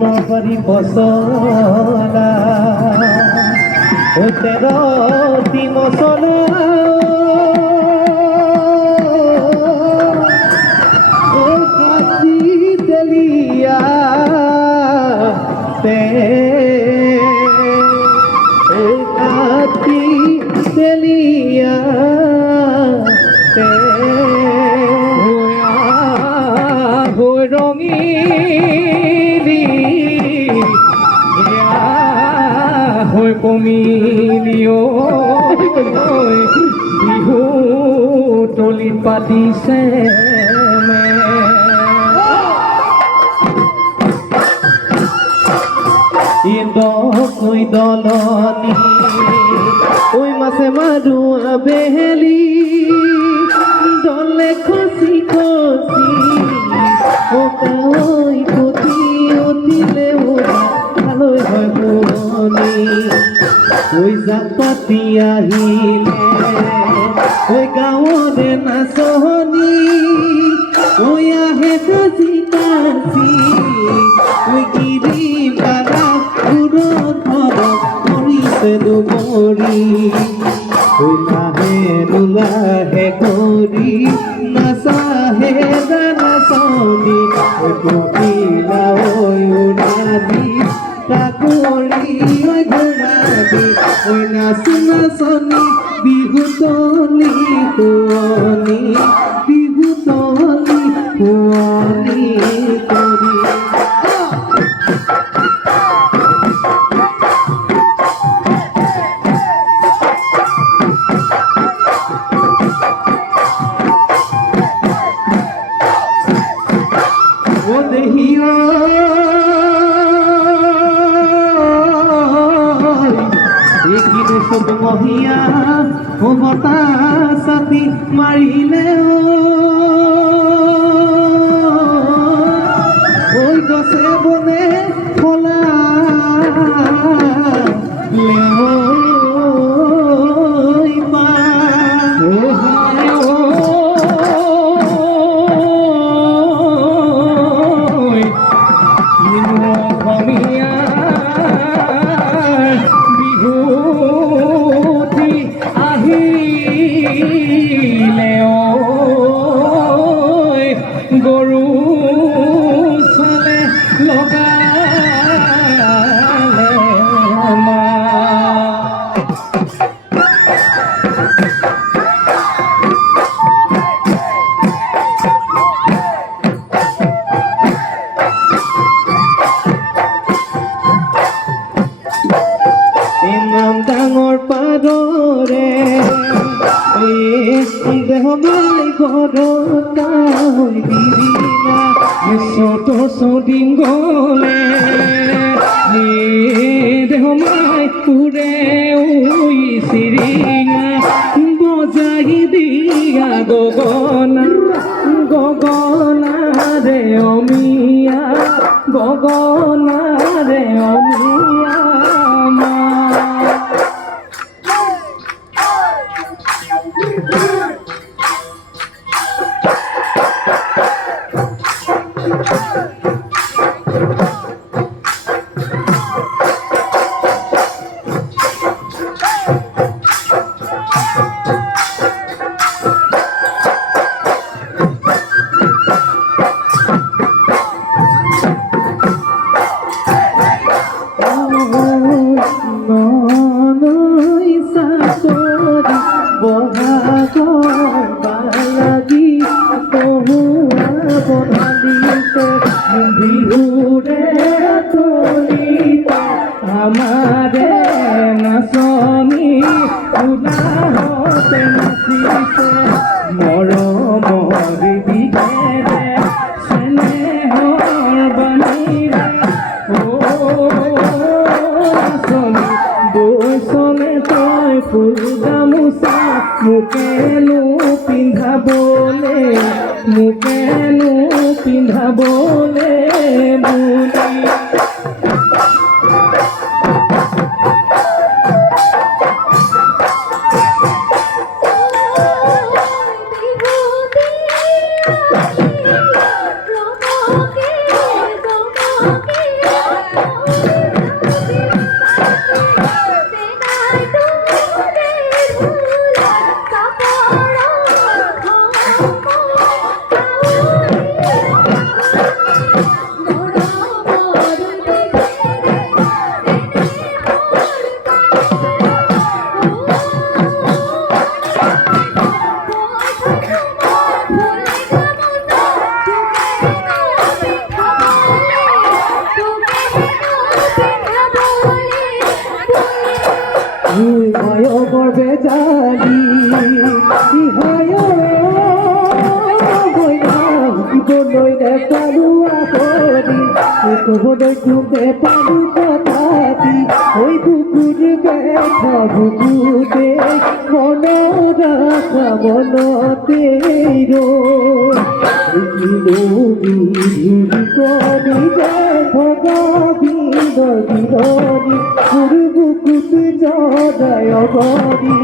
নবারি পচলা ও 13টি মচলা ও কাটি তেলিয়া তে কাটি তেলিয়া তে রঙিলি হৈ কমিলিও বিহু তলি পাতিছে কৈ দলনি ঐ মাছে মাৰুৱা বেহেলি দলে খচি খচি ঐ পুতি উঠিলে ভালৈ হয় পুৰণি ঐ জাক পাতি আহিলে ঐ গাঁৱৰে নাচনি ঐ আহে কাজি কাজি ঐ গিৰি পাৰা দূৰত ধৰক মৰিছে দুমৰি ঐ লাহে নোলাহে কৰি নাচাহে নাচনি ঐ পখিলা ঐ উৰাদি তাকৰি ঐ ঘূৰাদি ঐ নাচ নাচনি বিহু তলি শুৱনি বিহু তলি শুৱনি কৰি মহিয়া ও বতাহ ছাতি মাৰিলে ঐ গছে বনে ফলা গৰু চলে লগালে ইমান ডাঙৰ পাদৰে দেহ মাই গৰতা হৈ বিৰিঙা চদিন গলে দেহ মাই উৰে উই চিৰিঙা বজাই দিয়া গগনা গগনা ৰে অমিয়া গগনা ৰে অমিয়া আমারে নাচনি উলাহতে নাচিছে মৰমৰ দিগেৰে স্নেহৰ বাণীৰে নাচনি বৈচনে তই ফুল গামোচা মোকেনো পিন্ধাবলে বুলি কালি ইহায় বনৈ নেপালো আপনি কবনৈ তোকে পালো কথাটি ওই বুকুর ব্যথা বুকুতে মন রাখা মনতে করি যে ভগাবি নদী বুকুত জয় গরি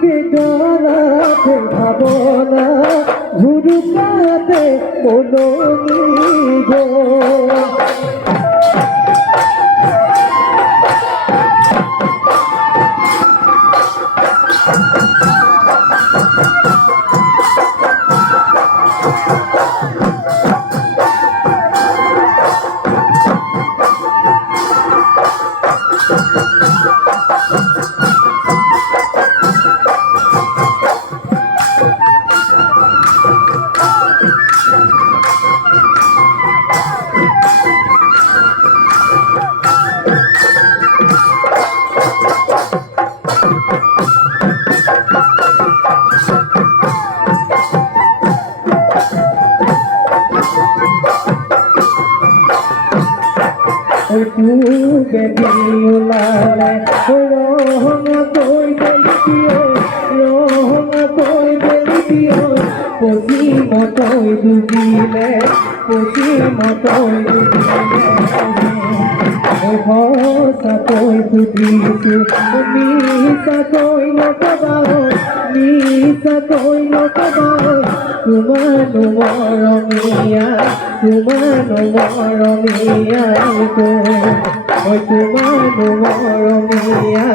বেদনাতে ভাবনা হুরুকাতে মননি গো বেদিওলালে রহম কই দেলিও রহম কই দেলিও পসি মতই দুবিলে পসি মতই দুবিলে ভরসা কই বুঝিছু মিছা কই নকবাও মিছা কই নকবাও তোমানো মরমিয়া তোমানো মরমিয়া গো ওই তোমানো মরমিয়া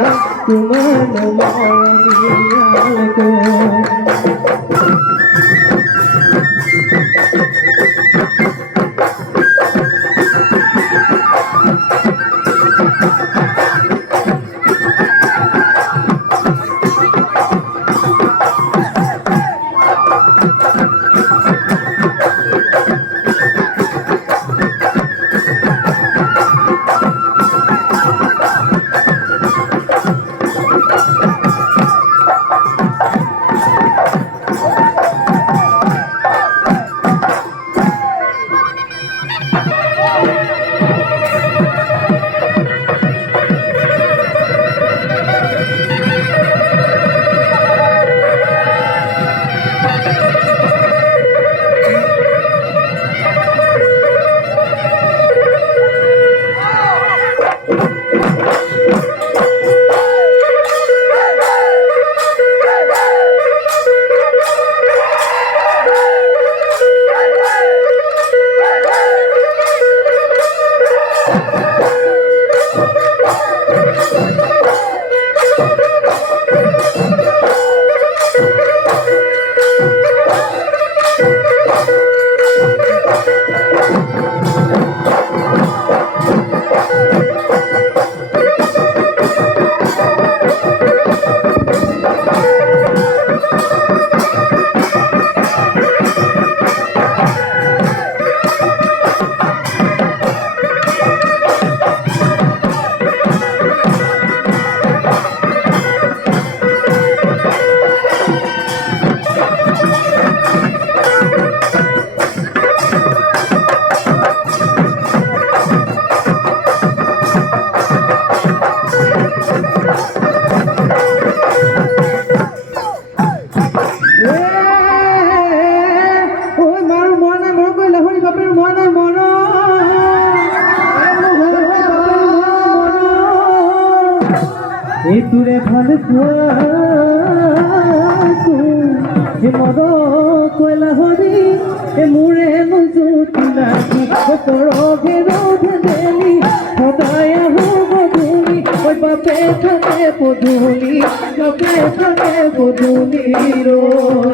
তোমানো মরমিয়া গো তুরে ভাল মদ কয়লা হরি মোৰে মজুতি লাগি পৰভে ৰভে দেলি সদায় আহো গধূলি ঐ বাপে থাকে পধূলি বাপে থাকে পধূলি ৰৈ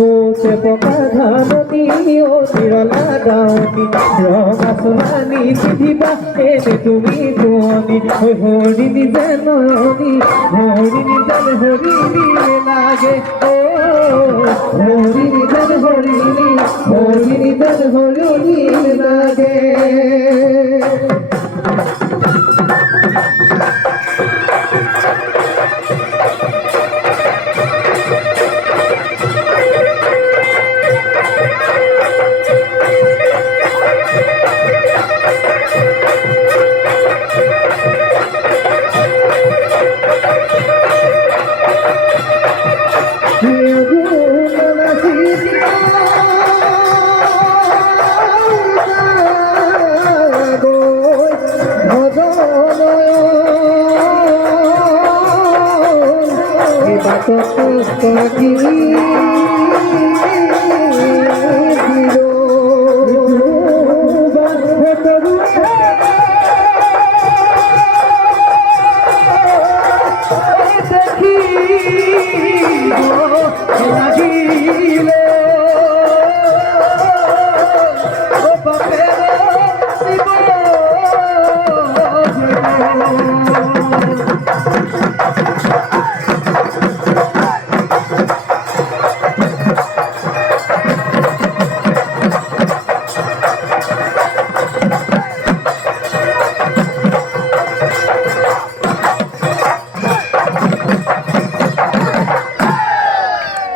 ওতে পকা ধাননি ও তিরলা দাওনি রঙা সোনানি পিঠিবা এনে তুমি কোনি ওই হরিণী যেন হরিণী যেন হরিণী লাগে ও হরিণী যেন হরিণী যেন হরিণী লাগে